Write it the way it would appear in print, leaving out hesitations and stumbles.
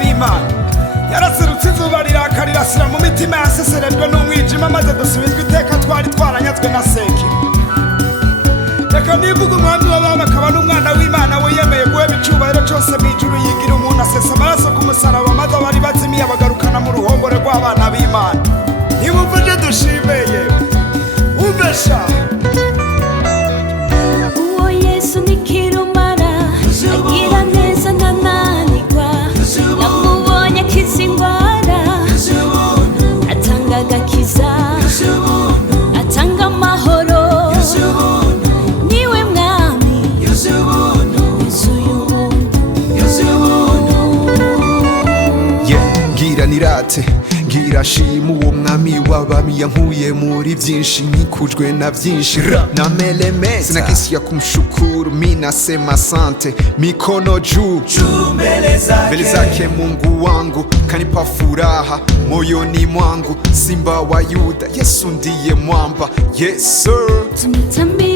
b'Imana. Yaraserutse izuba riraka rirasira mu mitima yaseserejwe n'umwijima, maze dusubizwa iteka twari twaranyazwe na Sekibi. Reka nivuga umwami w'abami akaba n'umwana w'Imana, we yemeye guheba icyubahiro cyose mu ijuru, yigira umuntu, asesa amaraso ku musaraba, maze abari bazimiye abagarukana mu ruhongore rw'abana b'Imana. Nimumve uje dushimeye umvesha uwo Yesu ni kirumara, agira neza ntananirwa, namubonye akiza indwara, atanga agakiza, atanga amahoro, niwe mwami yuzuye ubuntu. Ngira nirate ngira shima uwo mwami w'abami, yankuye muri byinshi nkikujwe na byinshi namelemeta, sina kisi ya kumshukuru, mi nasema asante, mikono juu mbele zake Mungu wangu, kanipa furaha moyoni mwangu, simba wa Yuda, Yesu ndiye mwamba. Yes sir, tumitambi